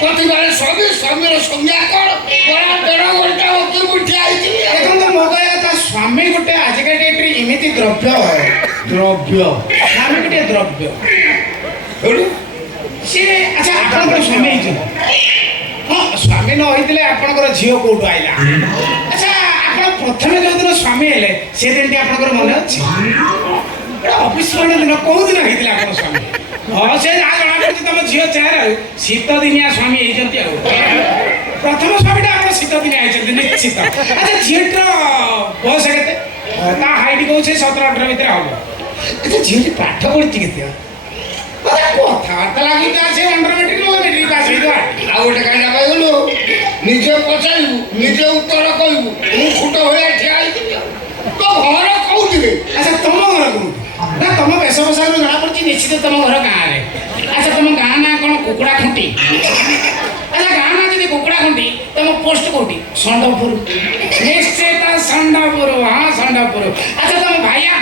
प्रतिबारे स्वामी स्वामीर संज्ञा कर बड़ा बेड़ा गोटा ओके बुठी आइछि देखो तो मो कहया था स्वामी गोटे आज के डेट रे एमिति द्रव्य स्वामी गोटे द्रव्य से अच्छा आपन स्वामी हिजो हाँ स्वामी न होइतिले आपनकर झियो कोठु आइला अच्छा आपण प्रथमे जो दिन स्वामी हेले से दिन आपनकर मन अछि ऑफिस वाले दिन को दिन हेतिला आपन स्वामी हाँ से जा जणा पड़छि तम झियो चेहरा शीत दिनिया स्वामी हेजंती आ प्रथम स्वामीटा आप शीत दिन आइछन्ती निश्चित अच्छा झियोटर बयस केते ता हाइट को 17-18 भीतर हबो अच्छा झियोटी पाठ पढिछि केते कथबार्ता लागुता से अंडर मैट्रिक लो मैट्रिक पास होइदो आ गोटे काइना पाइगलु निजे पचाइबु निजे उत्तर कहबु मु खुट होया ठिया आइछि तो घर कहउथिबे अच्छा तुम घर कोन ना तुम वेश पोशाक जणा पड़छि निश्चित तुम घर गाँ रे अच्छा तुम गाँ ना कोन कुकुड़ा खुंटी अच्छा गाँ ना जदि कुकुड़ा खुंटी तुम पोस्ट कोठी संडपुर निश्चित संडपुर हां संडपुर अच्छा तुम भाइया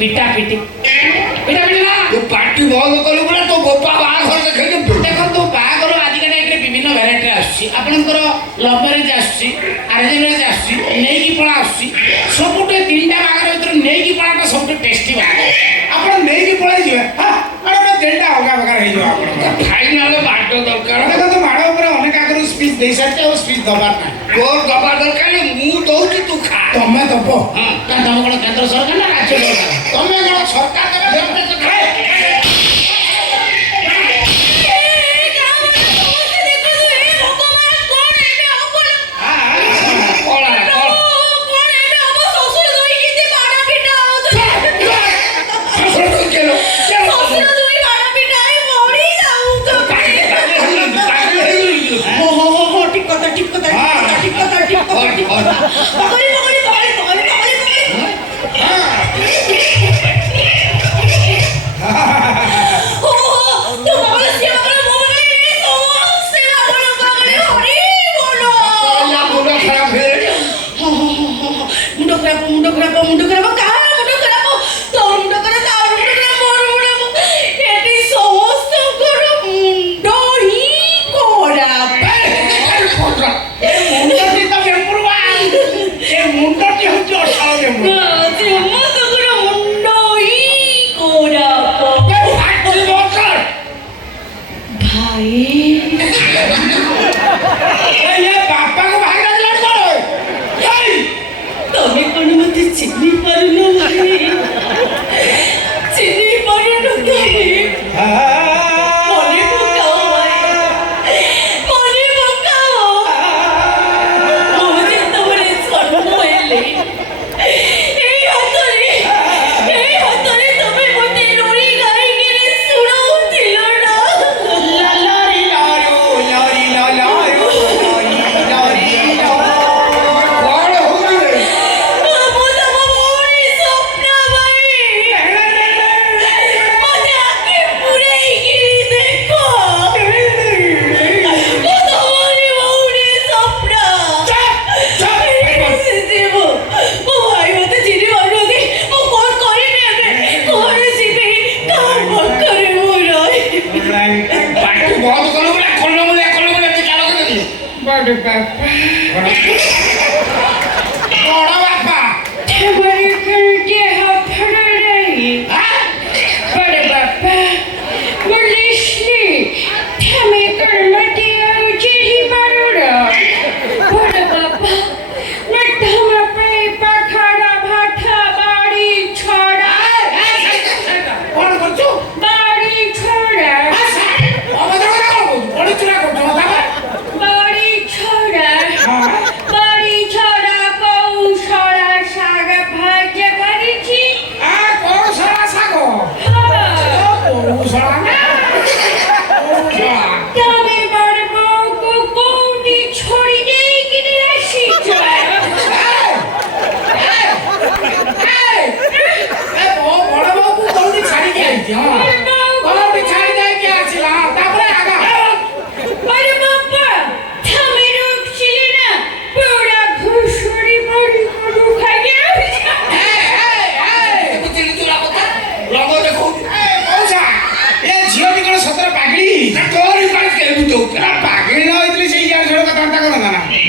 पिटा पिटी ना तू पार्टी बंद कलु बोले तो गोपा बाहाघर देखे देखो तो बाहाघर आज के टाइम रे विभिन्न वैरायटी आसी आपनकर लव मैरिज आसी अरेंज मैरिज आसी नेकी पळा आसी सबुटे तीनटा बाहाघर भीतर नेकी पळाटा सबुटे टेस्टी बाहाघर आपण नेकी पळाई जिवे हां अरे जेंटा होगा बगर हे जो आपण फाइनल बाट दरकार देखो तो माडो ऊपर अनेक आगर स्पीच देई साथे और स्पीच दबार ना तोर दबा दरकार मु दउची तू खा तमे दबो हां का तम कोन केंद्र सरकार ना राज्य सरकार तमे कोन सरकार देबे तो खाए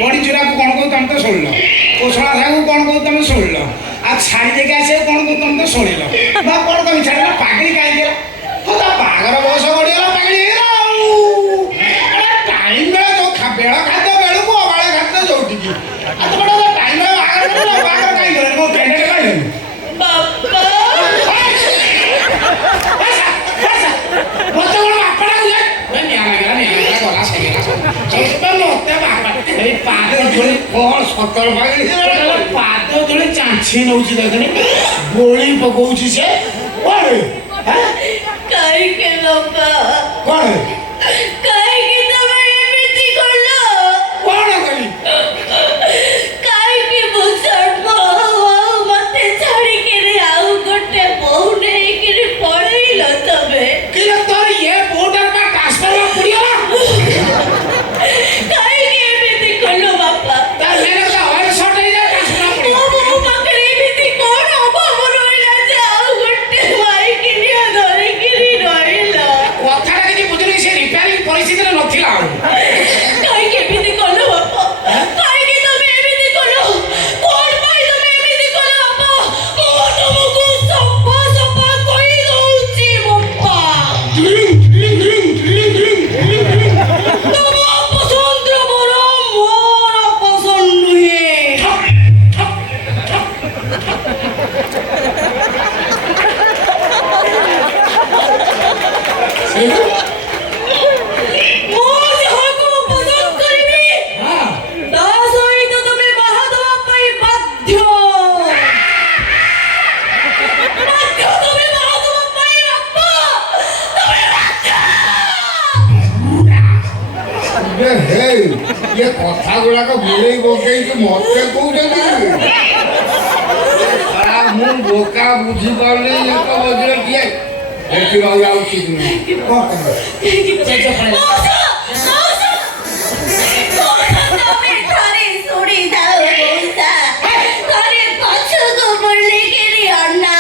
बड़ी चूरा को कौन को तुम तो सुन लो कोसला साग को कौन को तुम सुन लो आ छाड़ी देके आसे कौन को तुम तो सुन लो बा कौन कमी छाड़ी पागली काई गेला हो ता बागर बस गड़ी गेला पागली गेला अरे टाइम में जो बेड़ा खाते बेड़ू को अबाळे खाते जोटी की आ तो बड़ा टाइम में बागर काई गेला मो कैंडे काई बाप्पा मत कोन बापडा उले मैं न्याला गला से गेला सब मत बापा ए पाद धोली कौन सतर पागली पाद धोली चांछी नउची देखनी गोली पकोउची से ओए काई के बाप्पा कोन काई के तमे एमिति करलो कोन कली काई के बुझर मते छाड़ी के रे आउ गोटे बहु नहीं के रे पड़ैलो तबे कि तोर ये बॉर्डर पर ट्रांसफर में पुड़िया काई के एमिति करलो बाप्पा ता मेरे का और शॉट है जा ट्रांसफर में पुड़िया ओ पकड़ी एमिति कोन अब रोइला जे आउ गोटे माई के निया धरि के रे रोइला कथा रे कि बुझुरी से रिपेयरिंग परिस्थिति रे नथिला काई के एमिति करलो बाप्पा काई के तमे एमिति करलो कोन पाई तमे एमिति करलो बाप्पा ओ तुमको सप्पा सप्पा कोई दउची बाप्पा तम पसंद बरो मोर पसंद नुहे मो जहाको पसंद करबी हां ता सहित तमे बाहा दवा पाई बाध्य तमे बाहा दवा पाई बाप्पा तमे बाध्य ये हे ये कथा गुड़ा को बुलेई बकेई के मते कहउछन खराब मुंह बोका बुझी पाले ये तो बजरे किए देखि रह जाउ ठीक नहीं मौसा मौसा तमे थारे सोड़ी दाओ मौसा थारे पाछो को बोलने के रे अन्ना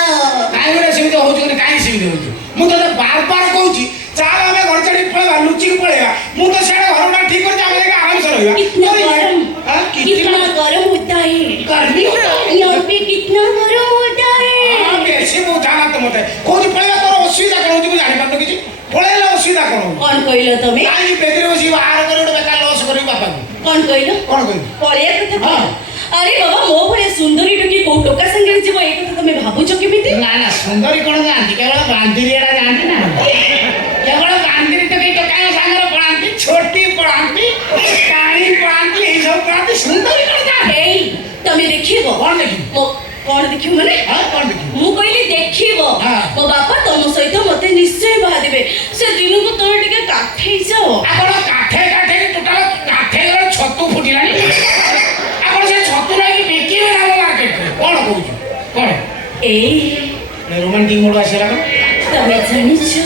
काई रे सेमी तो होछु काई सेमी होछु मु तो बार बार कहूची चाल हमें घर चढ़ी पळेवा लुची पळेवा मु तो सेडा घरटा ठीक कर जामे के आराम से रहबा कितना गरम हां कितना गरम होता है गर्मी होता है यहाँ पे कितना गरम होता है हां बेसी मु जाना तो मते कोज पळेवा तोर असुविधा कोन होची मु जानि पानो किछि पळेला असुविधा कोन कौन कहलो तमे काई बेदरे बसी बाहर करे ओटे बेकार लॉस करी बापा कौन कहलो कोन कहि पळिया कथा हाँ। अरे बाबा मो भले सुंदरी टकी को टोका संगे जीव ए कथा तमे भाबुछ केमिति ना ना सुंदरी कोन जानती केवल बांधिरियाडा जानती ना केवल बांधिरी तो कई टोका संगर पड़ांती छोटी पड़ांती काणी पड़ांती ए सब पड़ांती सुंदरी कोन जान ए तमे देखिबो कोन देखि मो कौन देखिबो माने हां कोन देखि मु कहली देखिबो हाँ। मो बापा तम सहित मते निश्चय बाहा देबे से दिन को तोर टिके काठे जाओ आपण काठे काठे टोटल काठे गरे छतु फुटिलानी आपण से छतु नाही बेकी ना मार्केट कोन कहू कोन ए रोमांटिक मोड आसेला तमे जानिछ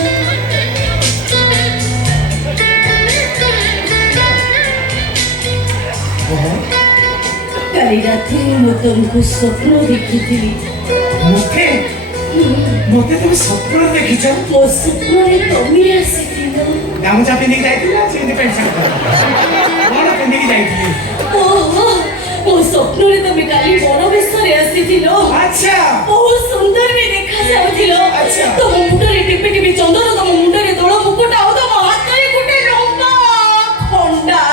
काली रात्रि मु तुमको स्वप्न देखिथिली मते मते तुम स्वप्न देखिछ मो स्वप्न तमे आसीथिलो गामचा पिंदी जाइतिला सेमती पेंट शर्ट कोन पिंदी जाइतिली ओहो मो स्वप्न रे तमे काली बड़ बेसरे आसीथिलो अच्छा बहुत सुंदर भी देखा जाउथिलो अच्छा। तम मुंडरे टिपि टिपि चंदन तम मुंडरे दोळ मुकुट आउ तम हातरे गुटे लंबा खंडा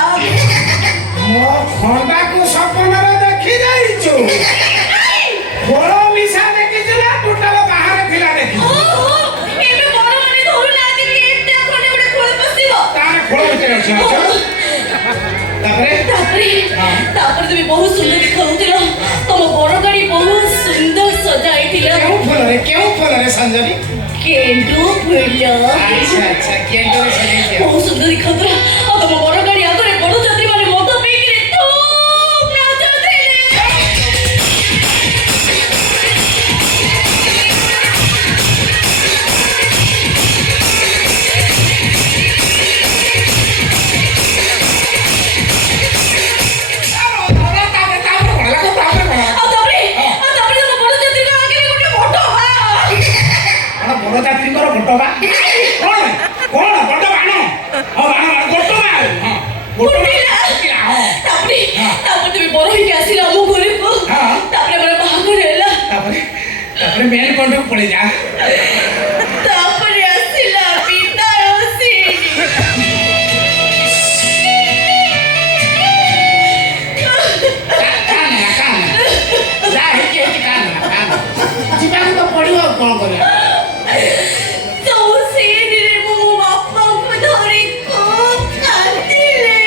मो खंडा को सपन रे देखि जाइछु बड़ मिसा देखिछु ना टोटल बाहर थिला देखि ओहो एबे बड़ माने धरु ना दिली एते खंडे गुटे खोल पसिबो ताने खोल भितर अछि अच्छा तापर तुम्हें बहुत सुंदर दिखाउथिलो तम बड़ गाड़ी बहुत सुंदर सजाइथिलो क्यों फल रे संजनी केंडू फुलो अच्छा अच्छा केंडो रे सजाइथिलो बहुत सुंदर दिखाउथिलो आ तम बड़ गाड़ी आगरे बड़ यात्री माने मत पेकिरे तो नाचथिले पड़े जा ତାପରେ ଆସିଲା ବିଦାୟ ସିଡ଼ି। ଯିବାକୁ ତ ପଡିବ ଆଉ କଣ କରିବା। ଯୋଉ ସିଡ଼ିରେ ମୁଁ ମୋ ବାପାଙ୍କୁ ଧରି ଖୁବ୍ କାନ୍ଦିଲି।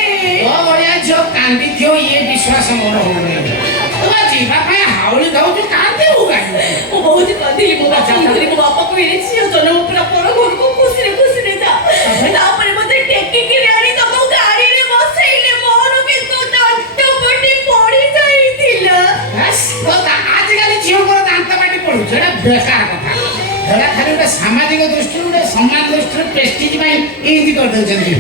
ତୋ ଭଳିଆ ଝିଅ କାନ୍ଦିଥିବ ଇଏ ବିଶ୍ୱାସ ମୋର ହଉନି। ତୁ ଯିବା ପାଇଁ ହାଉଳି ଦଉଛୁ କାନ୍ଦିବୁ କାହିଁକି? ମୁଁ ବହୁତ କାନ୍ଦିଲି ମୋ ବାପାଙ୍କୁ ଧରି। ମୋ ବାପା କହିଲେ ଝିଅ ଜନ୍ମ ପୁରା ପର ଘରକୁ ଖୁସିରେ ଖୁସିରେ ଯା। ତାପରେ ମତେ ଟେକିକିରି ଆଣି ତମ ଗାଡିରେ ବସେଇଲେ। ମୋର କିନ୍ତୁ ଦାନ୍ତ ପାଟି ପଡି ଯାଇଥିଲା। ଆଜିକାଲି ଝିଅଙ୍କର ଦାନ୍ତ ପାଟି ପଡୁଛି ଏଟା ବେକାର କଥା। ଏଟା ଖାଲି ଗୋଟେ ସାମାଜିକ ଦୃଷ୍ଟିରୁ ଗୋଟେ ସମାଜ ଦୃଷ୍ଟିରୁ ପ୍ରେଷ୍ଟିଜ ପାଇଁ ଏମିତି କରିଦେଉଛନ୍ତି।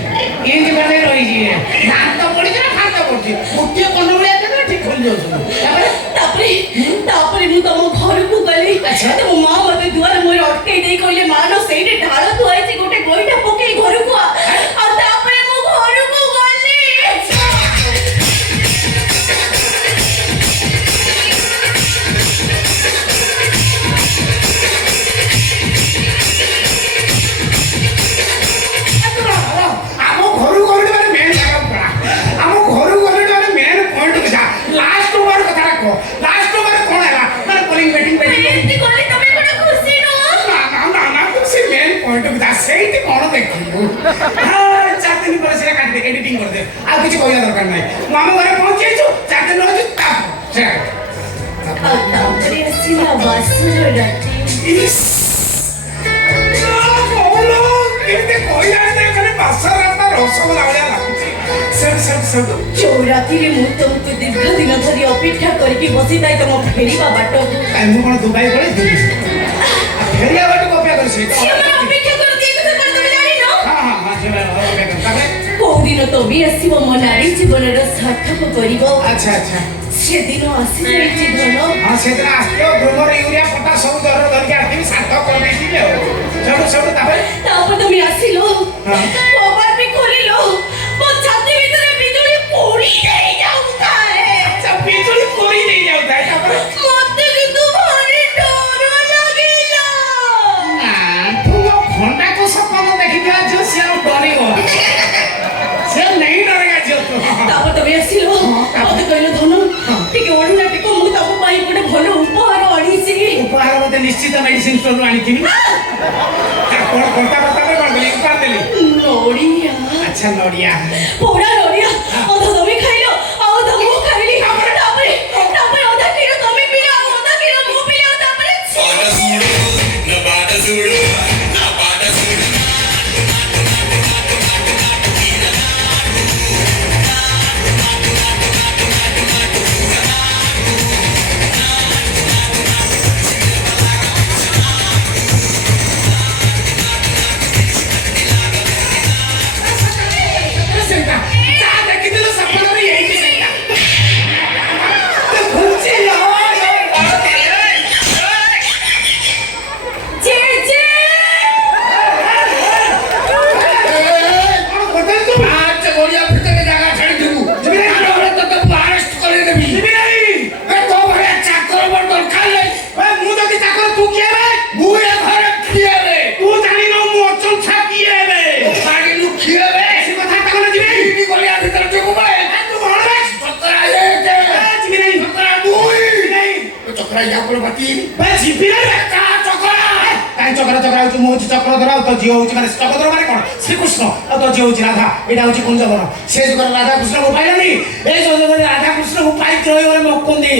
ଏମିତି କରିଦେଇ ରହିଯିବେ। ଦାନ୍ତ ପଡିଛି ନା ଫାନ୍ତ ପଡୁଛି ଗୋଟିଏ କଣ୍ଡ ଭଳିଆ ଠିକ ଖୋଲି ଯାଉଛନ୍ତି। ତାପରେ ମୁଁ ତମ ଘରକୁ ଗଲି। ତମ ମା ମତେ ଦୁଆର ମୁହଁରେ ଅଟକେଇ ଦେଇ କହିଲେ ମା ନ ସେଇଠି ଢାଳ ଥୁଆଇଛି ଗୋଟେ ଗୋଇଠା ପକେଇ ଘରକୁ ଆ। ଆଉ ତାପରେ ମୁଁ ଘରକୁ ଗଲି। ଆମ ଘରକୁ ଗଲେ ମାନେ ମେନ୍ ଜାଗା ପଳା। ଆମ ଘରକୁ ଗଲେ ମାନେ ମେନ୍ ପଏଣ୍ଟ କଥା। ଲାଷ୍ଟ ଓଭର କଥା କହ। ଲାଷ୍ଟ ଓଭର କଣ ହେଲା ମାନେ ବୋଲିଂ ବ୍ୟାଟିଂ ଏମିତି କଲେ ତମେ କଣ ଖୁସି ନୁହଁ? ନା ସେ ମେନ୍ ପଏଣ୍ଟ କଥା ସେଇଠି କଣ ଦେଖିଲୁ। 4 ଦିନ ପରେ ସେଟା କାଟିଦେ ଏଡିଟିଂ କରିଦେ ଆଉ କିଛି କହିବା ଦରକାର ନାହିଁ। ମୁଁ ଆମ ଘରେ ପହଞ୍ଚି ଯାଇଛୁ 4 ଦିନ ରହିଛୁ ଆଉ ତାପରେ ଆସିଲା ବାସୁର ରାତି। ଏମିତି କହିଲା ମାନେ ବାସ ରାସ୍ତା ରସଗୋଲା ଭଳିଆ ଲାଗୁଛି। ଯୋଉ ରାତିରେ ମୁଁ ତମକୁ ଦୀର୍ଘ ଦିନ ଧରି ଅପେକ୍ଷା କରିକି ବସିଥାଏ ତମ ଫେରିବା ବାଟକୁ। ମୁଁ କଣ ଦୁବାଇ ପଳେଇଥିଲି ଫେରିବା ବାଟକୁ ଅପେକ୍ଷା କରି ଝିଅମାନେ ଅପେକ୍ଷା କରନ୍ତି ଏ କଥା କଣ ତମେ ଜାଣିନ? ତାପରେ କୋଉ ଦିନ ତମେ ଆସିବ ମୋ ନାରୀ ଜୀବନର ସାର୍ଥକ କରିବ। ଆଚ୍ଛା ଆଚ୍ଛା ସେଦିନ ଆସିଯାଇଛି ଧନ। ହଁ ସେଦିନ ଆସିଥିବ ଗ୍ରୋମର ୟୁରିଆ ପଟାସ ସବୁ ଧରିକି ଆସିଥିବି ସାର୍ଥକ କରିଦେଇଥିବି ଆଉ ସବୁ ତାପରେ ତମେ ଆସିଲ କବାଟ ବି ଖୋଲିଲ। ମୋ ଛାତି ଭିତରେ ବିଜୁଳି ପୋଡ଼ି ଦେଇ ଯାଉଥାଏ। ବିଜୁଳି ପୋଡ଼ି ଦେଇ ଯାଉଥାଏ ତାପରେ ମତେ କିନ୍ତୁ ଭାରି ଡର ଲାଗିଲା। ତୁ ମୋ ଖଣ୍ଡାକୁ ସପନ ଦେଖିଥିବା ଝିଅ ସିଏ ଆଉ ଡରିବ ସେ ନେଇ ଡରେଗା ଝିଅ ତୁ। ତାପରେ ତମେ ଆସିଲ ମତେ କହିଲ ଧନ ଟିକେ ଓଢ଼ଣା ଟିକେ ମୁଁ ତମ ପାଇଁ ଗୋଟେ ଭଲ ଉପହାର ଆଣିଛି। ଉପହାର ମତେ ନିଶ୍ଚିତ ମେଡିସିନ ଷ୍ଟୋରରୁ ଆଣିଥିବି। କଣ କଣ୍ଟା କଣ୍ଟାରେ କଣ ଦେଲି ଉପହାର ଦେଲି? ନଡ଼ିଆ। ଆଚ୍ଛା ନଡ଼ିଆ ପୋଡ଼ା ନଡ଼ିଆ ଅଧା ତମେ ଖାଇଲ ଆଉ ଅଧା ମୁଁ ଖାଇଲି। ତାପରେ ଅଧା କ୍ଷୀର ତମେ ପିଇଲ ଆଉ ଅଧା କ୍ଷୀର ମୁଁ ପିଇଲି। ଆଉ ତାପରେ শ্রীকৃষ্ণ আর তো ঝিও হচ্ছে রাধা এটা হচ্ছে কুঞ্জবন সে যুগের রাধা কৃষ্ণকে পাইলানি এই যুগের রাধা কৃষ্ণকে পাইতে হয়ে গেলে মকুন্দি